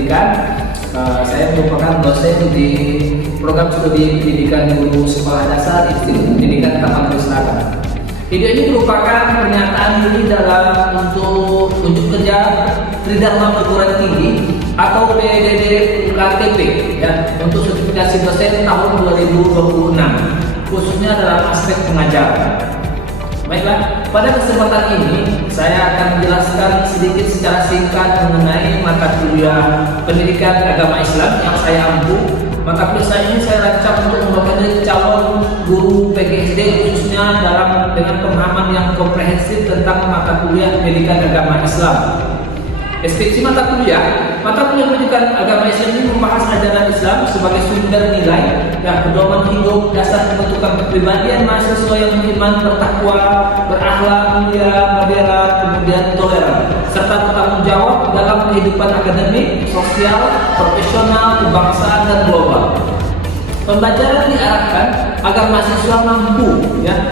Pendidikan. Saya merupakan dosen di program studi pendidikan guru sekolah dasar Institut Pendidikan Taman Selatan. Video ini merupakan pernyataan diri dalam untuk unjuk kerja Tridharma Perguruan Tinggi atau PDD KTP ya, untuk sertifikasi dosen tahun 2026, khususnya dalam aspek pengajaran. Baiklah, pada kesempatan ini saya akan menjelaskan sedikit secara singkat mengenai mata kuliah pendidikan agama Islam yang saya ampu. Mata kuliah saya ini saya rancang untuk membangun calon guru PGSD khususnya dengan pemahaman yang komprehensif tentang mata kuliah pendidikan agama Islam. Deskripsi mata kuliah pendidikan agama Islam ini membahas ajaran Islam sebagai sumber nilai dan pedoman hidup, dasar pembentukan kepribadian mahasiswa yang beriman, bertakwa, berakhlak mulia, moderat, kemudian toleran, serta bertanggung jawab dalam kehidupan akademik, sosial, profesional, kebangsaan, dan global. Pembelajaran diarahkan agar mahasiswa mampu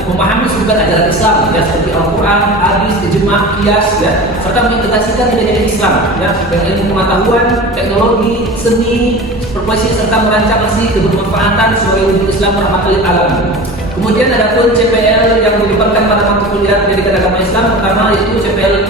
memahami sumber ajaran Islam seperti Al-Quran, hadis, ijma', qiyas serta mengintegrasikan nilai-nilai Islam dengan ilmu pengetahuan, teknologi, seni, profesi serta merancang aksi kebermanfaatan sebagai wujud Islam rahmatan lil alamin. Kemudian ada pun CPL yang dilibatkan pada mata kuliah pendidikan agama Islam. Pertama yaitu CPL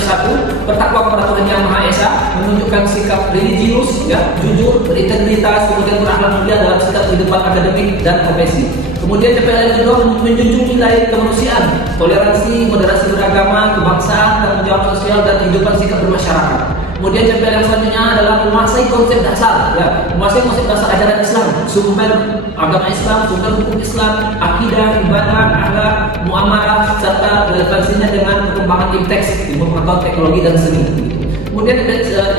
1, bertakwa kepada Tuhan Yang Maha Esa, menunjukkan sikap religius, jujur, berintegritas, kemudian berakhlak mulia dalam sikap kehidupan akademik dan profesi. Kemudian CPL yang kedua menjunjung nilai kemanusiaan, toleransi, moderasi beragama, kebangsaan, tanggung jawab sosial, dan kehidupan sikap bermasyarakat. Kemudian CPL yang selanjutnya adalah menguasai konsep dasar, menguasai konsep dasar ajaran Islam, sumber agama Islam, sumber hukum Islam, akidah, ibadah, akhlak, muamalah, serta relevansinya dengan perkembangan ipteks, ilmu pengetahuan, teknologi, dan seni. Kemudian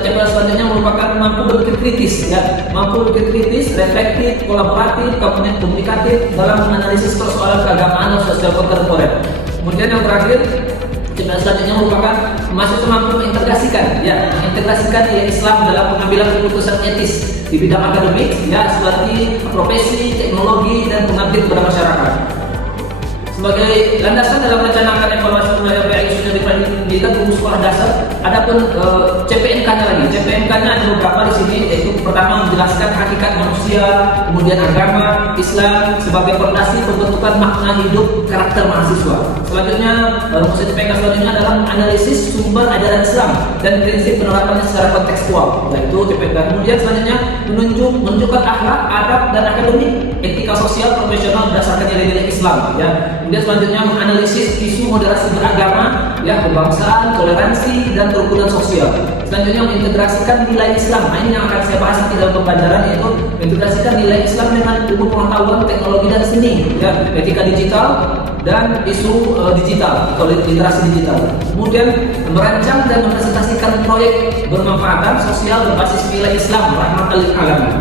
CPL selanjutnya merupakan mampu berpikir kritis, mampu berpikir kritis, reflektif, kolaboratif, komunikatif dalam menganalisis persoalan keagamaan dan sosial kontemporer. Kemudian yang terakhir, CPL selanjutnya merupakan mahasiswa mampu mengintegrasikan nilai Islam dalam pengambilan keputusan etis di bidang akademik, seperti profesi, teknologi, dan pengabdian kepada masyarakat. Sebagai landasan dalam merencanakan evaluasi pembelajaran PAI khususnya di pendidikan guru sekolah dasar, adapun CPNK-nya lagi. CPNK-nya ada beberapa di sini, yaitu pertama menjelaskan hakikat manusia, kemudian agama Islam sebagai fondasi pembentukan makna hidup karakter mahasiswa. Selanjutnya, CPNK selanjutnya adalah menganalisis sumber ajaran Islam dan prinsip penerapannya secara kontekstual, yaitu CPNK. Kemudian selanjutnya menunjukkan akhlak, adab, dan akademik, etika sosial, profesional berdasarkan nilai-nilai Islam. Kemudian selanjutnya menganalisis isu moderasi beragama, kebangsaan, toleransi, dan kerukunan sosial. Selanjutnya mengintegrasikan nilai Islam. Ini yang akan saya bahas nanti dalam pembelajaran, yaitu mengintegrasikan nilai Islam dengan ilmu pengetahuan, teknologi, dan seni, etika digital dan isu digital atau literasi digital. Kemudian merancang dan mempresentasikan proyek bermanfaatan sosial berbasis nilai Islam rahmatan lil alamin.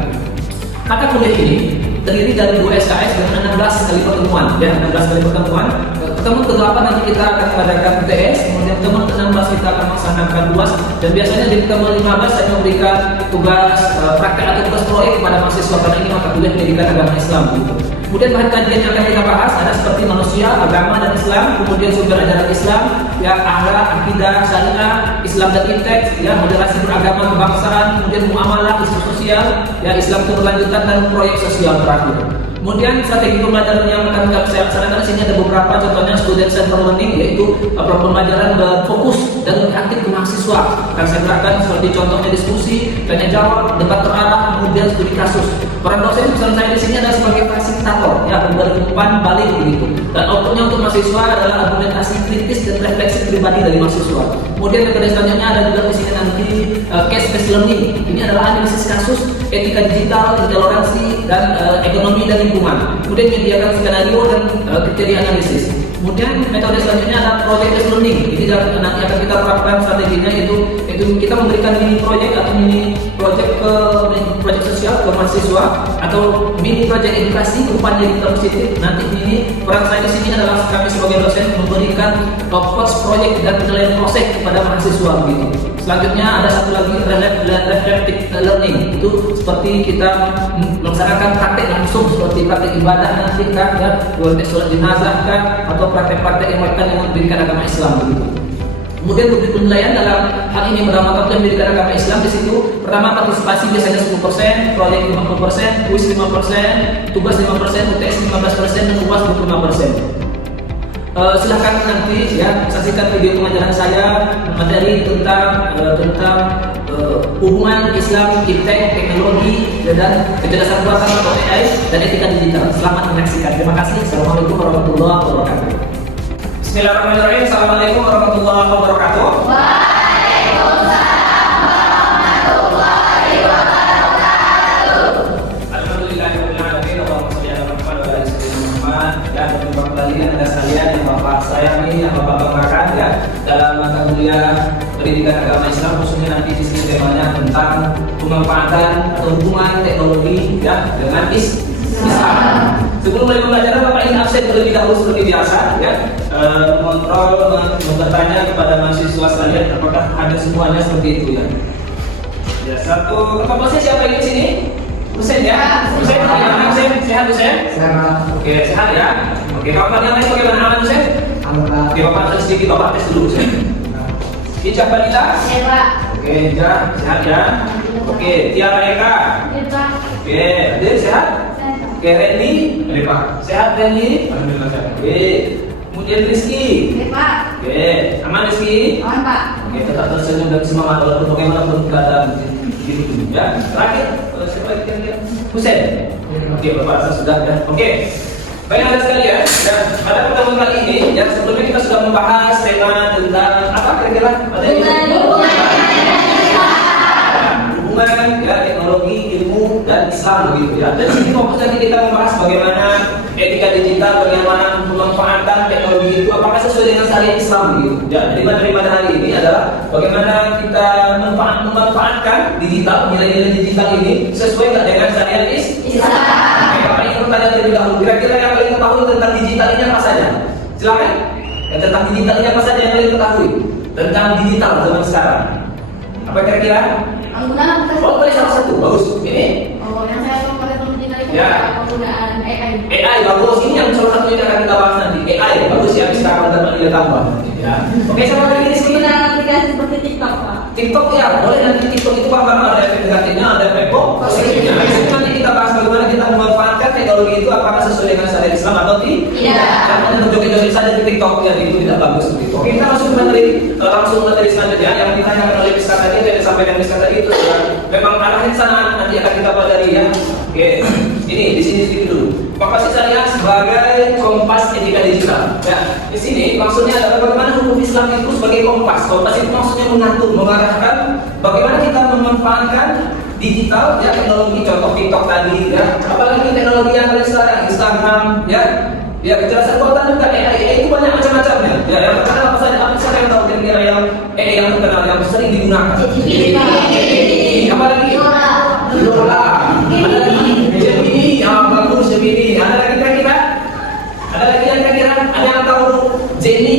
Mata kuliah ini terdiri dari 2 SKS dengan 16 kali pertemuan, 16 kali pertemuan. Pertemuan ke-8 nanti kita akan mengadakan UTS, kemudian pertemuan ke-16 kita akan melaksanakan UAS, dan biasanya di pertemuan 15 saya memberikan tugas praktek atau tugas proyek kepada mahasiswa karena ini mata kuliah pendidikan agama Islam. Kemudian bahan kajian yang akan kita bahas ada seperti manusia, agama, dan Islam, kemudian sumber ajaran Islam, akhlak, akidah, syariah, Islam dan ipteks, moderasi beragama, kebangsaan, kemudian muamalah, isu sosial, Islam keberlanjutan, dan proyek sosial terakhir. Kemudian strategi pembelajaran yang akan saya laksanakan di sini ada beberapa, contohnya student center learning, yaitu pembelajaran berfokus dan lebih aktif ke mahasiswa. Akan saya terapkan seperti contohnya diskusi, tanya jawab, debat terarah, kemudian studi kasus. Peran dosen pesan saya di sini adalah sebagai fasilitator, memberi umpan balik begitu. Dan outputnya untuk mahasiswa adalah argumentasi kritis dan refleksi pribadi dari mahasiswa. Kemudian metode selanjutnya ada juga di sini nanti case based learning. Ini adalah analisis kasus, etika digital, intoleransi, dan ekonomi dan lingkungan. Kemudian menyediakan skenario dan kriteria analisis. Kemudian metode selanjutnya adalah project based learning. Ini nanti akan kita terapkan strateginya, yaitu kita memberikan mini project atau mini project sosial ke mahasiswa atau mini project edukasi berupa digital positif. Nanti ini peran saya di sini adalah kami sebagai dosen memberikan post project dan penilaian proses kepada mahasiswa begitu. Selanjutnya ada satu lagi reflective learning, itu seperti kita melaksanakan praktek langsung seperti praktek ibadah nanti praktek sholat jenazah atau praktek-praktek yang berkaitan dengan pendidikan agama Islam begitu. Kemudian bukti penilaian dalam hal ini mendapatkan pendidikan agama Islam di situ. Pertama, partisipasi biasanya 10%, proyek 50%, kuis 5%, tugas 5%, UTS 15%, dan UAS 25%. Silahkan nanti ya saksikan video pengajaran saya materi tentang hubungan Islam, iptek, teknologi, dan kecerdasan buatan atau AI dan etika digital. Selamat menyaksikan. Terima kasih. Assalamualaikum warahmatullahi wabarakatuh. Bismillahirrahmanirrahim. Assalamualaikum warahmatullahi wabarakatuh. Waalaikumsalam warahmatullahi wabarakatuh. Alhamdulillahirabbil alamin. Allahumma shalli ala Muhammad wa ala ali Muhammad. Ya, berjumpa kembali dengan sekalian yang Bapak sayangi, yang Bapak banggakan ya dalam mata kuliah pendidikan agama Islam, khususnya nanti di sini temanya tentang pemanfaatan atau hubungan teknologi ya dengan Islam. Sebelum mulai pembelajaran, Bapak ingin absen terlebih dahulu seperti biasa ya, bertanya kepada mahasiswa sekalian apakah ada semuanya seperti itu ya. Ya, satu, apa Husen siapa yang di sini? Husen ya? Husen, bagaimana Husen? Sehat Husen? Sehat. Oke, sehat ya. Oke, kawan yang lain bagaimana aman Husen? Alhamdulillah. Oke, Bapak tes sedikit, Bapak tes dulu Husen. Hijab Balita? Sehat. Oke, Hijab, sehat ya. Oke, Tiara Eka? Sehat. Oke, Adil sehat? Oke, Randy? Sehat Randy? Alhamdulillah sehat. Oke, kemudian Rizky? Sehat. Oke, aman Rizky? Aman, Pak. Oke, tetap tersenyum dan semangat walaupun bagaimanapun keadaan gitu ya. Terakhir, siapa lagi kira-kira? Husen? Oke, Bapak rasa sudah ya. Oke, baik ada sekalian. Ya, pada pertemuan kali ini, ya sebelumnya kita sudah membahas tema tentang apa kira-kira? Hubungan ya, teknologi, ilmu, dan Islam begitu ya. Dan sini fokus nanti kita membahas bagaimana etika digital, bagaimana memanfaatkan teknologi itu apakah sesuai dengan syariat Islam begitu. Ya, jadi materi pada hari ini adalah bagaimana kita memanfaatkan digital, nilai-nilai digital ini sesuai nggak dengan syariat Islam. Oke, Bapak ingin bertanya terlebih dahulu. Kira-kira yang kalian ketahui tentang digital ini apa saja? Silakan. Ya, tentang digital ini apa saja yang kalian ketahui tentang digital zaman sekarang? Apa kira-kira? Penggunaan Oh, boleh salah satu. Bagus. Ini yang saya tahu pada tahun itu Ya. penggunaan AI. AI bagus. Ini yang salah satunya akan kita bahas nanti. AI bagus ya. Bisa akan dapat nilai tambah. Ya. Oke, sama lagi di sini. Penggunaan aplikasi seperti TikTok, Pak. TikTok ya, boleh nanti TikTok itu apa? Ada efek negatifnya, ada efek positifnya. Nanti kita bahas bagaimana kita memanfaatkan teknologi itu apakah sesuai dengan syariat Islam atau tidak. Jangan untuk joget-joget saja di TikTok ya, itu tidak bagus begitu. Oke, kita langsung materi selanjutnya yang ditanyakan oleh Miska tadi dan disampaikan Miska tadi itu ya. Memang arahnya ke sana nanti akan kita pelajari ya. Oke, ini di sini sedikit dulu. Kompas Syariah sebagai kompas etika digital. Ya, di sini maksudnya adalah bagaimana hukum Islam itu sebagai kompas. Kompas itu maksudnya mengatur, mengarahkan bagaimana kita memanfaatkan digital ya, teknologi contoh TikTok tadi ya. Apalagi teknologi yang ada sekarang Instagram ya. Ya, kecerdasan buatan juga AI itu banyak macam-macamnya. Ya, yang terkenal apa saja? Apa saja yang tahu kira-kira yang AI yang terkenal yang sering digunakan? Apalagi? Dora. Ada lagi Gemini yang bagus Gemini. Ada lagi kira-kira? Ada lagi yang kira-kira? Ada yang tahu Jenny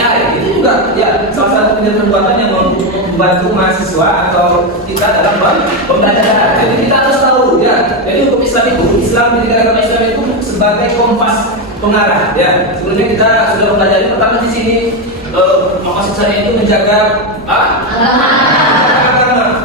AI itu juga ya salah satu penelitian buatan yang membantu mahasiswa atau kita dalam pembelajaran. Jadi kita harus tahu ya. Jadi hukum Islam itu, pendidikan agama Islam itu sebagai kompas pengarah ya. Sebelumnya kita sudah mempelajari pertama di sini maksud saya itu menjaga agama.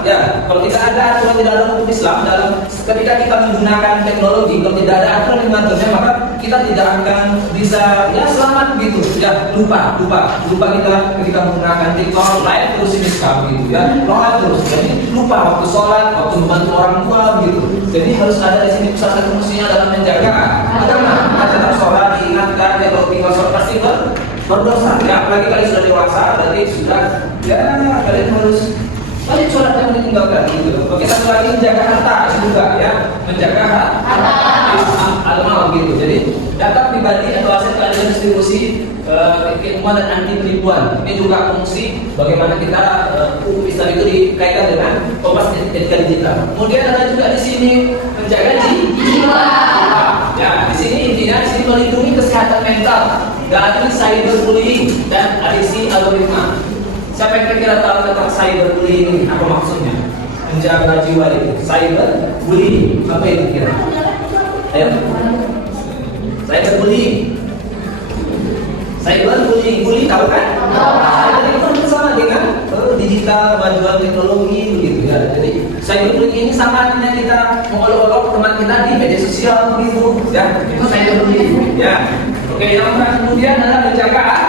Ya, kalau tidak ada aturan, tidak ada hukum Islam dalam ketika kita menggunakan teknologi, kalau tidak ada aturan yang mengaturnya maka kita tidak akan bisa ya selamat gitu. Ya, lupa kita ketika menggunakan TikTok live terus ini sekarang gitu ya. Live terus. Jadi lupa waktu sholat, waktu membantu orang tua gitu. Jadi harus ada di sini salah satu fungsinya dalam menjaga agama. Tetap sholat diingatkan ya, kalau tinggal sholat pasti berdosa. Ya, apalagi kalian sudah dewasa, berarti sudah ya kalian harus banyak sholat yang ditinggalkan gitu. Oke, satu lagi menjaga harta juga ya, menjaga harta gitu. Jadi data pribadi atau aset keadilan distribusi keilmuan dan anti penipuan. Ini juga fungsi bagaimana kita hukum Islam itu dikaitkan dengan kompas etika digital. Kemudian ada juga di sini menjaga jiwa. Ya, di sini intinya di sini melindungi kesehatan mental dari cyberbullying dan adiksi algoritma. Siapa yang kira-kira tahu tentang cyberbullying ini? Apa maksudnya? Menjaga jiwa itu. Cyberbullying apa itu kira? Ayo. Cyberbullying. Cyberbullying tahu kan? Jadi itu bersama dengan digital, kemajuan teknologi begitu ya. Jadi cyberbullying ini sama dengan kita mengolok-olok teman kita di media sosial begitu ya. Itu cyberbullying ya. Oke, yang kemudian adalah penjagaan.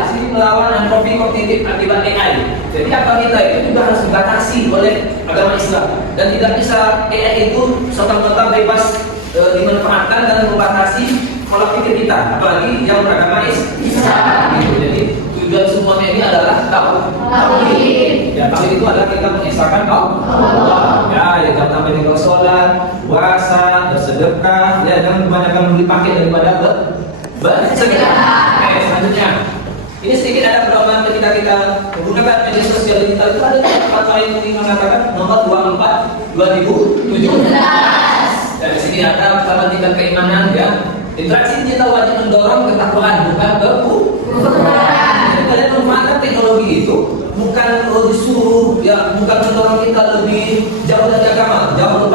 Di sini melawan antropi kognitif akibat AI. Jadi apa kita itu juga harus dibatasi oleh agama Islam dan tidak bisa AI itu serta-merta bebas dimanfaatkan dan membatasi pola pikir kita, apalagi yang beragama Islam. Gitu. Jadi tujuan semuanya ini adalah tauhid. Ya, tauhid itu adalah kita mengisahkan Allah. Ya, jangan sampai tinggal sholat, puasa, bersedekah. Ya, jangan kebanyakan beli paket daripada bersedekah. Selanjutnya, ini sedikit ada pedoman ketika kita menggunakan media sosial digital itu ada fatwa yang mengatakan nomor 24 2017. Dan di sini ada pertama tingkat keimanan ya. Interaksi digital wajib mendorong ketakwaan bukan kekufuran. Jadi kalian memanfaatkan teknologi itu bukan disuruh ya, bukan mendorong kita lebih jauh dari agama, jauh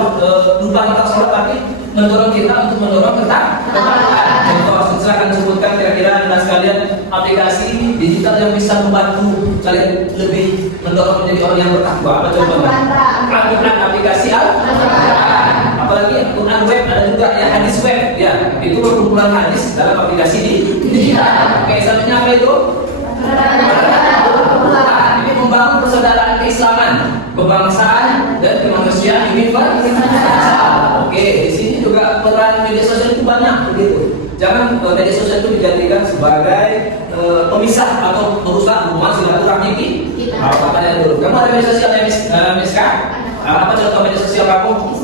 lupa kita sholat, tapi mendorong kita untuk mendorong ketakwaan. Contoh, silakan sebutkan kira-kira anda sekalian aplikasi digital yang bisa membantu kalian lebih mendorong menjadi orang yang bertakwa. Apa contohnya? Pelan-pelan aplikasi apalagi Al-Quran web ada juga ya, hadis web ya, itu perkumpulan hadis dalam aplikasi digital. Oke, selanjutnya apa itu? Ini membangun persaudaraan keislaman, kebangsaan dan kemanusiaan universal. Oke, di sini juga peran media sosial itu banyak begitu. Jangan media sosial itu dijadikan sebagai pemisah atau merusak hubungan silaturahmi kita. Apa kalian dulu? Kamu ada media sosial Miska? Apa contoh media sosial kamu?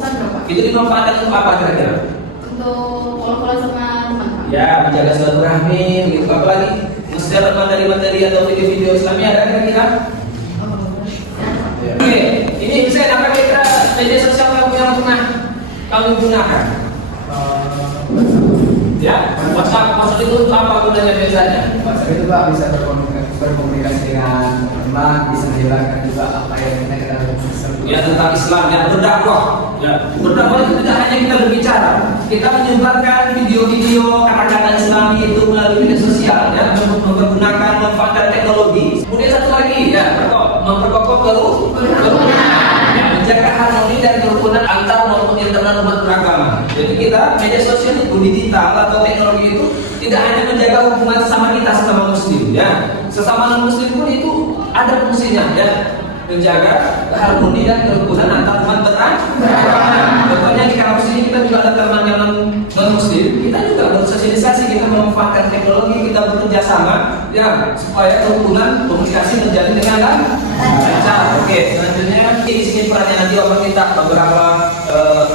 Itu dimanfaatkan untuk apa kira-kira? Untuk follow-follow sama teman. Ya, menjaga silaturahmi, begitu. Apalagi nge-share materi-materi atau video-video Islami ada kira-kira? Oke, ini bisa apa kira media sosial kamu yang pernah kamu gunakan? Ya, WhatsApp itu untuk apa gunanya biasanya? WhatsApp itu Pak bisa berkomunikasi dengan teman, bisa menjelaskan juga apa yang kita dalam sosial. Ya, tentang Islam ya, berdakwah. Ya, berdakwah itu tidak hanya kita berbicara, kita menyebarkan video-video kata-kata Islami itu melalui media sosial ya, menggunakan memanfaatkan teknologi. Kemudian satu lagi ya, memperkokoh kerukunan. Ya, menjaga harmoni dan kerukunan antar maupun internal umat beragama. Jadi kita media sosial itu digital atau teknologi itu tidak hanya menjaga hubungan sesama kita sesama muslim ya, sesama non muslim pun itu ada fungsinya ya, menjaga harmoni dan kerukunan antar umat beragama. Contohnya di kampus ini kita juga ada teman yang non muslim, kita juga bersosialisasi, kita memanfaatkan teknologi, kita bekerja sama ya supaya kerukunan komunikasi menjadi dengan lancar. Oke, selanjutnya di sini perannya nanti akan minta beberapa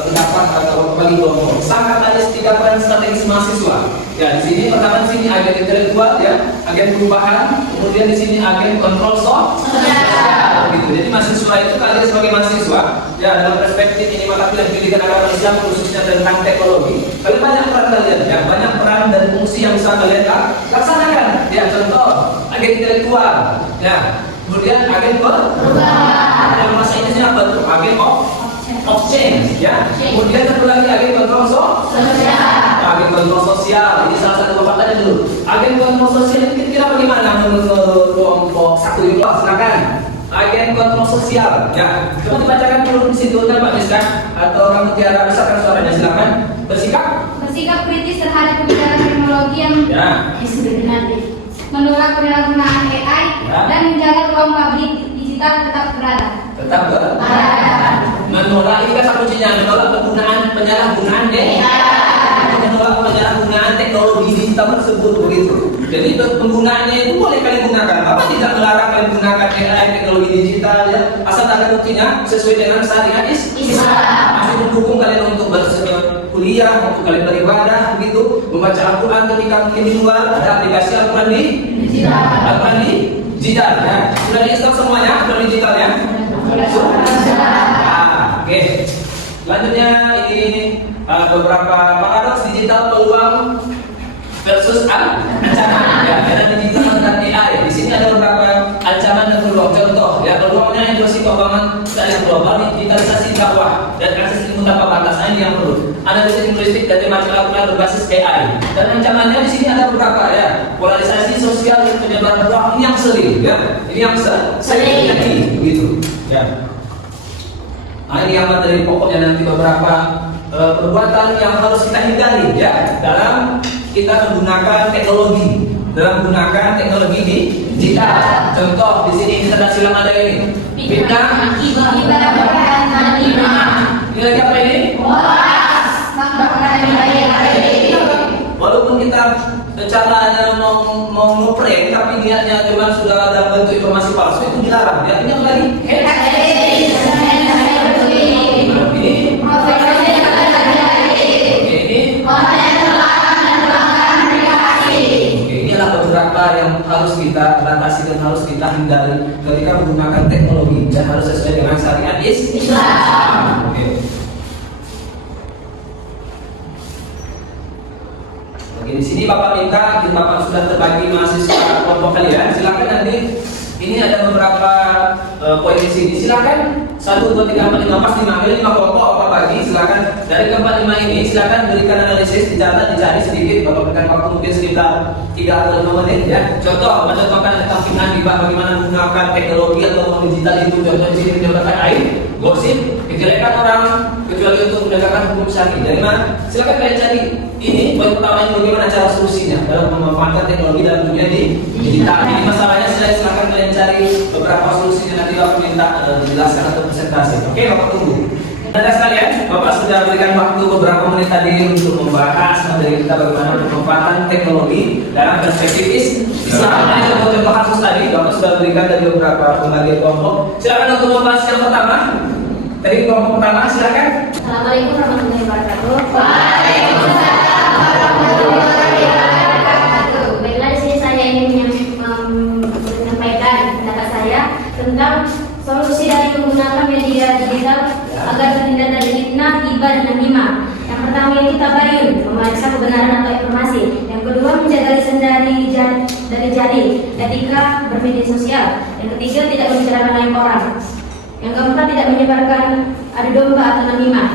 pendapat atau bagi kelompok. Sangat ada 3 peran strategis mahasiswa. Ya, di sini pertama di sini agen intelektual ya, agen perubahan, kemudian di sini agen kontrol sosial. Gitu. Jadi mahasiswa itu kalian sebagai mahasiswa ya, dalam perspektif ini mata kuliah pendidikan agama Islam khususnya tentang teknologi. Kalian banyak peran kalian ya, banyak peran dan fungsi yang bisa kalian laksanakan. Ya, contoh agen intelektual ya. Kemudian agen perubahan. Yang bahasa Inggrisnya apa tuh? Agen of change ya. Kemudian satu lagi agen kontrol sosial. Agen kontrol sosial. Ini salah satu bapak tanya dulu. Agen kontrol sosial ini kira-kira bagaimana menurut kelompok satu ini? Silakan. Agen kontrol sosial ya. Coba dibacakan dulu di situ Pak Miska atau orang Mutiara besarkan suaranya, silakan. Bersikap kritis terhadap kebijakan teknologi yang disebut nanti. Menolak penyalahgunaan AI dan menjaga ruang publik digital tetap berada. Menolak ini kan satu kuncinya, menolak penyalahgunaan AI. Menolak penyalahgunaan teknologi digital tersebut begitu. Jadi penggunaannya itu boleh kalian gunakan. Apa tidak melarang kalian gunakan AI teknologi digital ya? Asal ada buktinya sesuai dengan syariat Islam. Masih mendukung kalian untuk kuliah, untuk kalian beribadah begitu, membaca Al-Quran ketika mungkin di luar, ada aplikasi Al-Quran di digital ya. Sudah di Islam semuanya, sudah digital ya. Oke. Selanjutnya ini beberapa paradoks digital peluang versus ancaman ya, karena digital dan AI. Di sini ada beberapa ancaman dan peluang. Contoh ya, peluangnya industri keuangan syariah global, digitalisasi dakwah, dan akses ilmu tanpa batas. Ini yang perlu. Analisis linguistik dan tematik akurat berbasis AI. Dan ancamannya di sini ada beberapa ya. Polarisasi sosial dan penyebaran hoax ini yang sering ya. Ini yang sering terjadi begitu. Ya. Nah, ini yang materi pokoknya nanti beberapa perbuatan yang harus kita hindari ya dalam kita menggunakan teknologi, digital. Contoh di sini kita silang ada ini. Fitnah, ini lagi apa ini? Walaupun kita caranya mau ngeprank tapi niatnya cuma sudah ada bentuk informasi palsu, itu dilarang. Ya, ini apa lagi? Ini adalah beberapa yang harus kita batasi dan harus kita hindari ketika menggunakan teknologi dan harus sesuai dengan syariat Islam. Oke. Di sini Bapak minta, Bapak sudah terbagi mahasiswa kelompok kalian. Silakan nanti ini ada beberapa poin di sini. Silakan 1, 2, 3, 4, 5, 5 kelompok Bapak bagi. Silakan dari keempat 5 ini silakan berikan analisis, dicatat, dicari sedikit. Bapak berikan waktu mungkin sekitar 3 atau 5 menit ya. Contoh, mencontohkan tentang fitnah riba, bagaimana menggunakan teknologi atau digital itu. Contoh di sini menyebabkan aib, gosip, kejelekan orang, kecuali untuk menegakkan hukum syar'i. Dari mana? Silakan kalian cari. Ini poin pertama, bagaimana cara solusinya dalam memanfaatkan teknologi dalam dunia digital. Ini masalahnya, silakan kalian cari beberapa solusinya, nanti Bapak minta dijelaskan atau presentasi. Oke, Bapak tunggu. Anda sekalian, Bapak sudah berikan waktu beberapa menit tadi untuk membahas materi kita bagaimana pemanfaatan teknologi dalam perspektif Islam. Ini contoh-contoh kasus tadi Bapak sudah berikan dari beberapa pembagian kelompok. Silakan untuk membahas yang pertama. Dari kelompok pertama, silakan. Assalamualaikum warahmatullahi wabarakatuh. Baiklah, di sini saya ingin menyampaikan pendapat saya tentang solusi dari menggunakan media digital agar terhindar dari fitnah, ghibah, dan namimah. Yang pertama itu tabayun, memeriksa kebenaran atau informasi. Yang kedua, menjaga lisan dari jari, etika bermedia sosial. Yang ketiga, tidak membicarakan aib orang. Yang keempat, tidak menyebarkan adu domba atau namimah.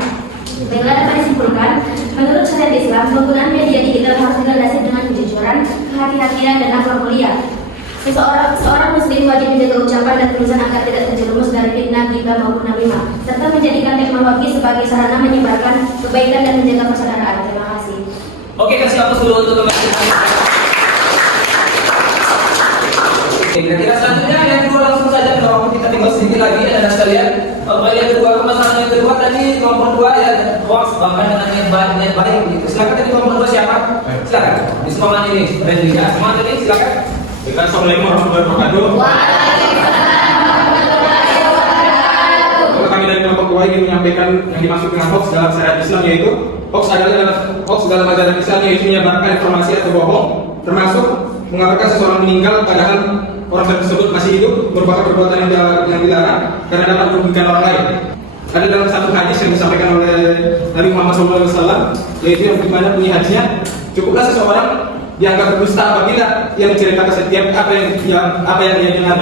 Baiklah, dapat disimpulkan, menurut syariat Islam, penggunaan media digital harus dilandasi dengan kejujuran, kehati-hatian, dan akhlak mulia. Seorang muslim wajib menjaga ucapan dan tulisan agar tidak terjerumus dari fitnah, ghibah maupun namimah, serta menjadikan teknologi sebagai sarana menyebarkan kebaikan dan menjaga persaudaraan. Terima kasih. Oke, kasih hapus dulu untuk teman-teman. Oke, kira-kira selanjutnya yang kedua langsung saja, kalau kita tinggal sedikit lagi ada sekalian. Yang kedua, permasalahan yang kedua tadi kelompok 2 ya, hoax bahkan dengan niat baik gitu. Silakan tadi kelompok 2 siapa? Silakan. Di semangat ini, Rendiga. Semangat ini silakan. Assalamualaikum warahmatullahi wabarakatuh. Kalau kami dari kelompok 2 ingin menyampaikan yang dimaksud dengan hoax dalam syariat Islam, yaitu hoax dalam ajaran Islam yaitu menyebarkan informasi atau bohong, termasuk mengabarkan seseorang meninggal padahal orang tersebut masih hidup, merupakan perbuatan yang dilarang karena dapat merugikan orang lain. Ada dalam satu hadis yang disampaikan oleh Nabi Muhammad SAW, yaitu yang dimana bunyi hadisnya, cukuplah seseorang dianggap berdusta apabila ia menceritakan setiap apa yang dia dengar.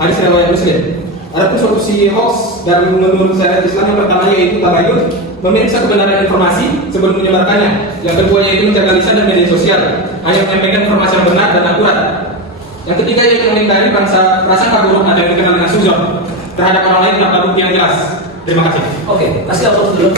Hadis riwayat Muslim. Adapun solusi hoax dan menurut syariat Islam yang pertama yaitu tabayun, memeriksa kebenaran informasi sebelum menyebarkannya. Yang kedua yaitu menjaga lisan dan media sosial, hanya menyampaikan informasi yang benar dan akurat. Yang ketiga yaitu menghindari prasangka buruk atau yang dikenal dengan suzon terhadap orang lain tanpa bukti yang jelas. Terima kasih. Oke, kasih hapus dulu.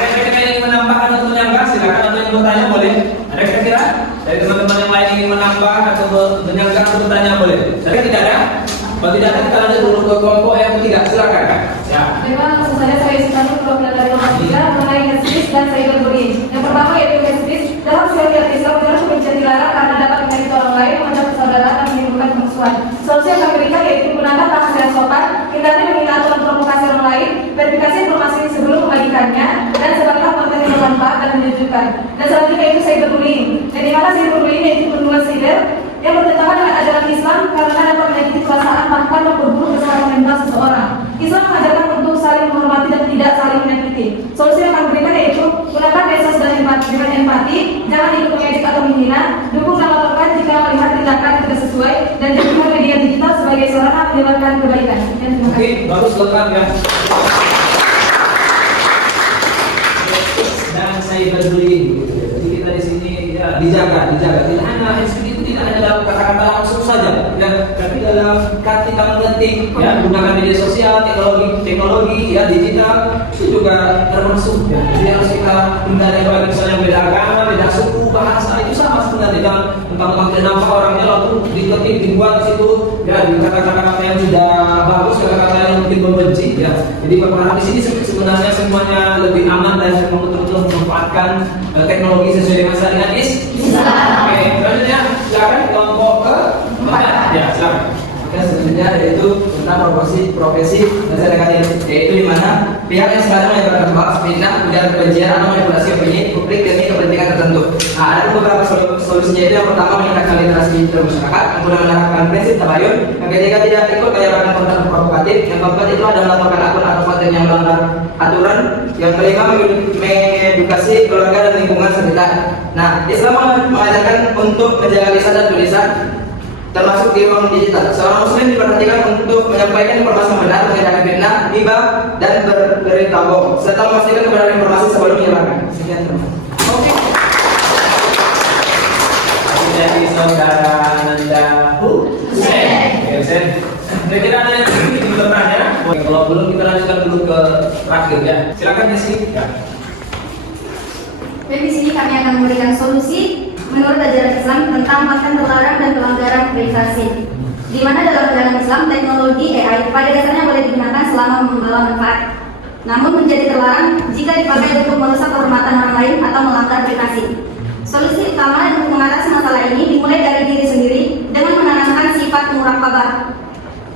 Kira-kira ingin menambahkan atau menyanggah, silakan, atau yang bertanya boleh. Ada kira-kira dari teman-teman yang lain ingin menambah atau menyanggah atau bertanya boleh. Silakan, tidak ada. Kalau tidak ada, kita lanjut dulu ke kelompok yang ketiga. Silakan, Kak. Ya. Memang langsung saja saya Sutani perwakilan dari kelompok 3 mengenai hate dan cyberbullying. Yang pertama yaitu hate dalam syariat Islam adalah kebencian dilarang karena dapat menyakiti orang lain, memecah persaudaraan dan menimbulkan permusuhan. Solusi yang kami berikan yaitu menggunakan bahasa yang sopan, hindari menghina atau memprovokasi orang lain, verifikasi informasi sebelum membagikannya, dan sebarkan konten yang bermanfaat dan menunjukkan. Dan selanjutnya yaitu cyberbullying. Dan di mana cyberbullying yaitu perundungan siber yang bertentangan dengan ajaran Islam karena dapat menyakiti perasaan bahkan memperburuk kesehatan mental seseorang. Islam mengajarkan untuk saling menghormati dan tidak saling menyakiti. Solusi yang kami berikan yaitu gunakan medsos dan empati, jangan ikut mengejek atau menghina, dukung dan laporkan jika melihat tindakan yang tidak sesuai, dan jadikan media digital sebagai sarana menyebarkan kebaikan. Ya, terima Oke, kasih. bagus lengkap ya. Dan cyberbullying gitu ya. Jadi kita di sini ya dijaga. Tidak hanya itu tidak hanya dalam kata-kata langsung saja, ya, tapi dalam kita mengetik, ya, menggunakan media sosial, teknologi, ya, digital itu juga termasuk. Ya. Jadi harus kita hindari kalau misalnya beda agama, beda suku, bahasa itu sama sebenarnya. Jangan mentang-mentang tidak nampak orangnya lalu diketik, dibuat di situ, ya, di kata-kata yang tidak bagus, kata-kata yang mungkin membenci, ya. Jadi berharap di sini sebenarnya semuanya lebih aman dan memang betul-betul memanfaatkan teknologi sesuai dengan syariat Islam. Oke, selanjutnya silakan kelompok ke-4. Ya, silakan. Oke, selanjutnya yaitu tentang profesi masyarakat, yaitu di mana pihak yang sedang menyebarkan hoax, fitnah, ujaran kebencian atau manipulasi opini publik demi kepentingan tertentu. Nah, ada beberapa solusinya. Itu yang pertama, meningkatkan literasi digital masyarakat, yang kedua menerapkan prinsip tabayun, yang ketiga tidak ikut menyebarkan konten provokatif, yang keempat itu ada melaporkan akun atau konten yang melanggar aturan, yang kelima mengedukasi keluarga dan lingkungan sekitar. Nah, Islam mengajarkan untuk menjaga lisan dan tulisan termasuk di ruang digital. Seorang muslim diperhatikan untuk menyampaikan informasi yang benar, menghindari fitnah, ghibah, dan berberita bohong, serta memastikan kebenaran informasi sebelum menyebarkan. Sekian, terima kasih. Oke. Dari saudara Nanda Hussein. Oke, Hussein. Kira-kira ada yang ingin bertanya? Oke, kalau belum kita lanjutkan dulu ke terakhir ya. Silakan Desi. Ya. Baik, di sini kami akan memberikan solusi menurut ajaran Islam tentang konten terlarang dan pelanggaran privasi. Di mana dalam ajaran Islam teknologi AI pada dasarnya boleh digunakan selama membawa manfaat. Namun menjadi terlarang jika dipakai untuk merusak kehormatan orang lain atau melanggar privasi. Solusi utama untuk mengatasi masalah ini dimulai dari diri sendiri dengan menanamkan sifat muraqabah,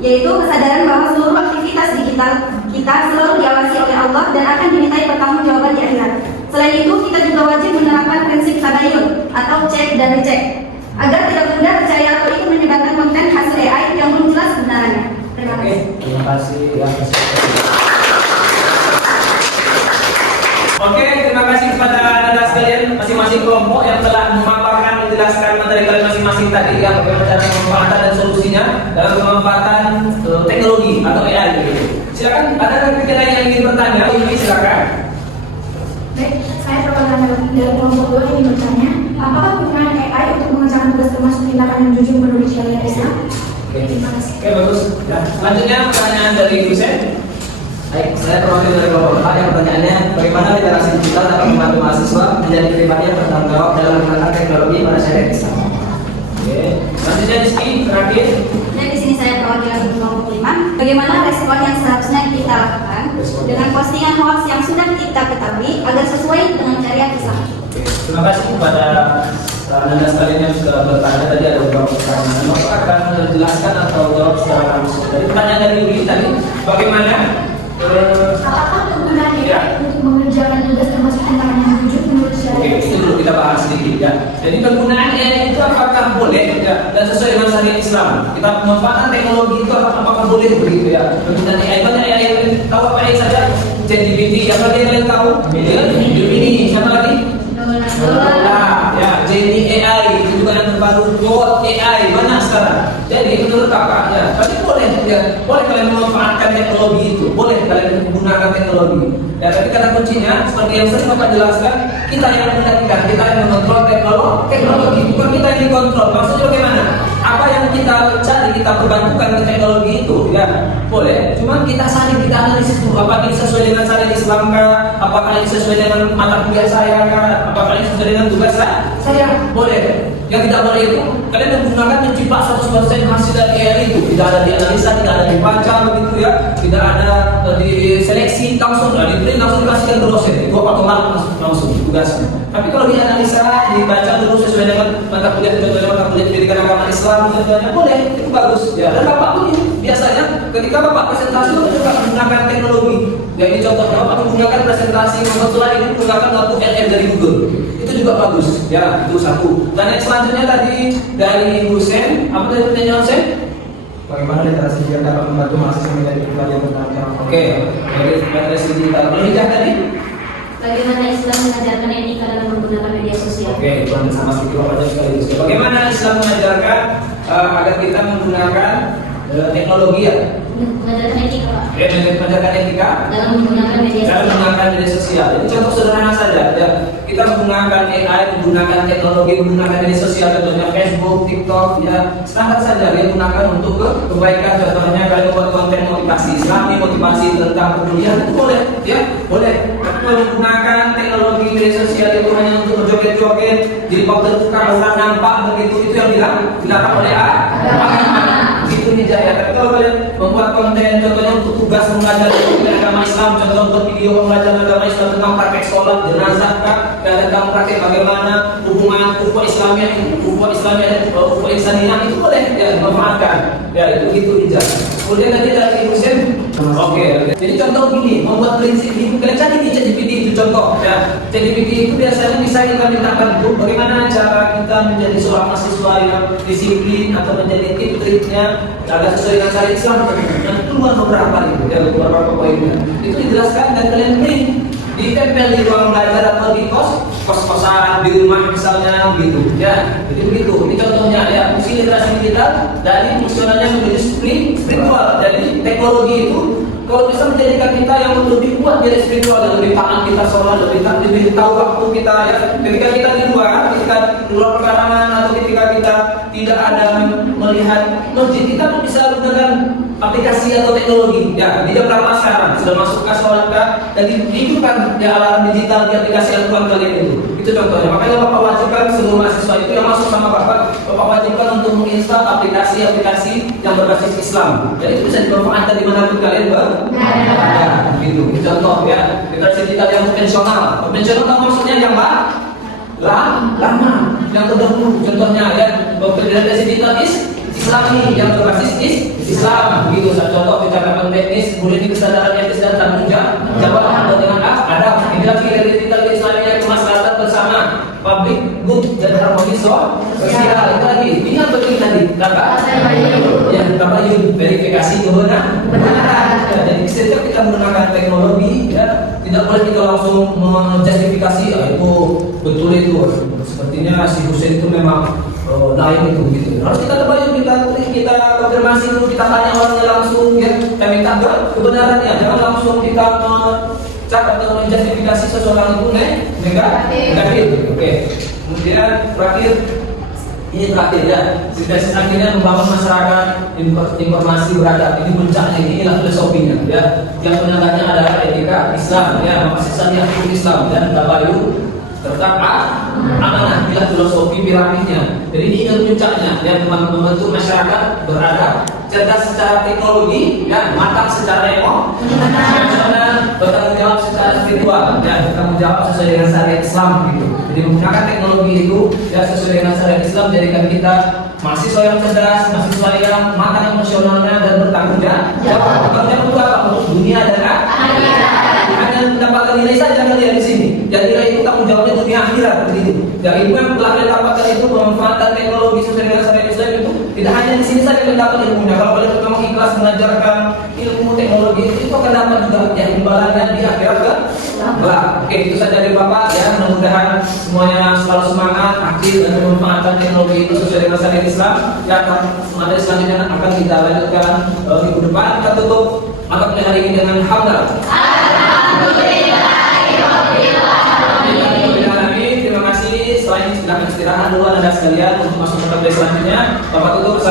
yaitu kesadaran bahwa seluruh aktivitas digital kita selalu diawasi oleh Allah dan akan dimintai pertanggungjawaban di akhirat. Selain itu, kita juga wajib menerapkan prinsip tabayun atau cek dan recek agar tidak mudah percaya atau ikut menyebarkan konten hasil AI yang belum jelas kebenarannya. Terima Oke, kasih. terima kasih. Ya, Oke, terima kasih kepada anda sekalian masing-masing kelompok yang telah memaparkan menjelaskan materi kalian masing-masing tadi ya, bagaimana cara pemanfaatan dan solusinya dalam pemanfaatan teknologi atau AI gitu. Silakan, ada kira yang ingin bertanya? Ini silakan. Baik, saya perwakilan dari kelompok 2 ingin bertanya, apakah penggunaan AI untuk mengerjakan tugas termasuk tindakan yang jujur menurut syariat Islam? Oke, Terima kasih. Oke, bagus. Ya, selanjutnya pertanyaan dari Hussein. Baik, saya perwakilan dari kelompok A. Yang pertanyaannya, bagaimana literasi digital dapat membantu mahasiswa menjadi pribadi yang bertanggung jawab dalam menggunakan teknologi pada syariat Islam? Oke, selanjutnya Rizky terakhir. Dan di sini saya perwakilan kelompok 5. Bagaimana respon yang seharusnya kita lakukan dengan postingan hoax yang sudah kita ketahui agar sesuai dengan syariat Islam? Oke, terima kasih kepada anda sekalian yang sudah bertanya tadi, ada beberapa pertanyaan. Bapak akan menjelaskan atau jawab secara langsung. Dari pertanyaan dari Yuli tadi, bagaimana? Apakah penggunaan Ya. AI untuk mengerjakan tugas termasuk tindakan yang jujur menurut Oke, syariat itu Islam? dulu kita bahas sedikit ya. Jadi penggunaan AI itu apakah boleh ya, dan sesuai dengan syariat Islam? Kita pemanfaatan teknologi itu apakah boleh begitu ya? Penggunaan AI banyak AI yang tahu apa AI saja? ChatGPT, apa dia kalian tahu? Ya, Gemini, siapa lagi? Nah, ya, Gemini AI itu juga yang terbaru, Bot AI banyak sekarang. Jadi menurut kakak ya, tapi boleh ya, boleh kalian memanfaatkan teknologi itu, boleh kalian menggunakan teknologi. Ya, tapi kata kuncinya seperti yang sering bapak jelaskan, kita yang mengendalikan, kita yang mengontrol teknologi, bukan kita yang dikontrol. Maksudnya bagaimana? Apa yang kita cari, kita perbantukan ke teknologi itu, ya boleh. Cuman kita saling kita analisis dulu, apakah ini sesuai dengan syariat Islam kah? Apakah ini sesuai dengan mata kuliah saya kah? Apakah ini sesuai dengan tugas saya? Boleh. Yang tidak boleh itu kalian menggunakan mencipta 100% hasil dari AI itu, tidak ada dianalisa, tidak ada dibaca begitu ya, tidak ada diseleksi langsung, diberi langsung dikasihkan ke dosen, itu otomatis langsung tugasnya. Tapi kalau dianalisa, dibaca dulu sesuai dengan mata kuliah pendidikan agama Islam, contohnya boleh, itu bagus ya. Dan bapak pun ini biasanya ketika bapak presentasi bapak juga menggunakan teknologi. Ya ini contohnya bapak menggunakan presentasi kebetulan ini menggunakan waktu LM dari Google. Itu juga bagus ya, itu satu. Dan yang selanjutnya tadi dari Hussein, apa tadi pertanyaan Hussein? Bagaimana literasi digital dapat membantu mahasiswa menjadi pribadi yang bertanggung jawab? Oke, dari literasi digital. Kalau hijab tadi? Bagaimana Islam mengajarkan etika dalam menggunakan media sosial? Oke, itu sama sedikit aja sekaligus. Bagaimana Islam mengajarkan agar kita menggunakan teknologi ya. Mengajarkan etika, Pak. Ya, mengajarkan etika Dalam menggunakan media dalam sosial. menggunakan media sosial. Jadi contoh sederhana saja, ya. Kita menggunakan AI, menggunakan teknologi, menggunakan media sosial, contohnya Facebook, TikTok, ya. Standar saja dia gunakan untuk kebaikan. Contohnya kalian buat konten motivasi Islami, motivasi tentang kemuliaan itu boleh, ya, boleh. Tapi menggunakan teknologi media sosial itu hanya untuk berjoget-joget, jadi waktu tertukar orang nampak begitu, itu yang dilarang oleh agama. Itu hijaya. Tapi kalau kalian membuat konten, contohnya untuk tugas mengajar agama Islam, contoh untuk video mengajar agama Islam tentang praktek sholat, jenazah, dan tentang praktek bagaimana hubungan ukhuwah Islamiyah, ukhuwah Insaniyah itu boleh ya dimanfaatkan. Ya itu hijaya. Kemudian tadi dari Muslim. Oke. Jadi contoh gini, membuat prinsip hidup kalian cari di ChatGPT itu contoh. Ya, ChatGPT itu biasanya bisa kita mintakan bagaimana cara kita menjadi seorang mahasiswa yang disiplin atau menjadi triknya agar sesuai dengan syariat Islam. Dan keluar beberapa itu, ya beberapa poinnya. Itu dijelaskan dan kalian print, ditempel di ruang belajar atau di kos-kosan di rumah misalnya gitu. Ya, jadi begitu. Ini contohnya ya, fungsi literasi digital dari fungsionalnya menjadi spiritual. Jadi teknologi itu kalau bisa menjadikan kita yang lebih kuat dari spiritual, dan lebih taat kita sholat, lebih tahu waktu kita ya. Ketika kita di luar perkarangan atau ketika kita tidak ada melihat masjid, kita pun bisa menggunakan aplikasi atau teknologi. Ya, di jam berapa sekarang sudah masuk ke sholat dan dihidupkan di alarm digital di aplikasi Al-Quran kalian itu. Itu contohnya. Makanya Bapak wajibkan seluruh mahasiswa itu yang masuk sama Bapak wajibkan untuk menginstal aplikasi-aplikasi yang berbasis Islam. Jadi itu bisa dimanfaatkan dimanapun kalian berada. Gitu. Ini contoh ya. Literasi digital yang konvensional. Konvensional maksudnya yang lama, yang terdahulu. Contohnya ya, literasi digital Islami yang berbasis Islam. Begitu. Saya contoh kecakapan teknis, kemudian kesadaran etis dan tanggung jawab atau dengan adab. Ini lagi dari digital Islamiyah kemaslahatan bersama, public good dan harmoni sosial. Itu lagi. Ini yang penting tadi. Tabayun, verifikasi kebenaran. Ya, jadi setiap kita menggunakan teknologi, ya tidak boleh kita langsung menjustifikasi itu betul itu. Sepertinya si Husain itu memang lain itu gitu. Harus kita tabayun, kita konfirmasi dulu, kita tanya orangnya langsung, ya. Kita minta kebenarannya, jangan langsung kita cakap atau menjustifikasi seseorang itu negatif. Oke. Kemudian ini terakhir ya, sintesis akhirnya membangun masyarakat informasi beradab. Ini puncaknya, inilah filosofinya ya. Yang penegaknya adalah etika Islam ya, sisanya hukum Islam dan tabayun serta amanah. Inilah filosofi piramidnya. Jadi ini puncaknya ya, membentuk masyarakat beradab, cerdas secara teknologi ya, matang secara emosional, bertanggung jawab secara spiritual ya, bertanggung jawab sesuai dengan syariat Islam gitu. Jadi menggunakan teknologi itu ya sesuai dengan syariat Islam, jadikan kita mahasiswa yang cerdas, mahasiswa yang matang emosionalnya dan bertanggung jawab. Bertanggung jawab itu apa? Untuk dunia dan akhirat. Hanya mendapatkan nilai saja kalian di sini. Jadi nilai itu tanggung jawabnya dunia akhirat begitu. Dan ilmu yang telah kalian dapatkan itu pemanfaatan teknologi sesuai dengan syariat Islam itu tidak hanya di sini saja kalian dapat ilmunya. Kalau kalian memang ikhlas mengajarkan ilmu teknologi itu akan dapat juga yang imbalannya di akhirat kan? Oke, itu saja dari Bapak ya. Mudah-mudahan semuanya selalu semangat, aktif dan memanfaatkan teknologi itu sesuai dengan syariat Islam. Ya, materi selanjutnya akan kita lanjutkan minggu depan. Kita tutup mata kuliah hari ini dengan hamdalah. Terima kasih. Selain silakan istirahat dulu Anda sekalian untuk masuk ke materi selanjutnya. Bapak tutup.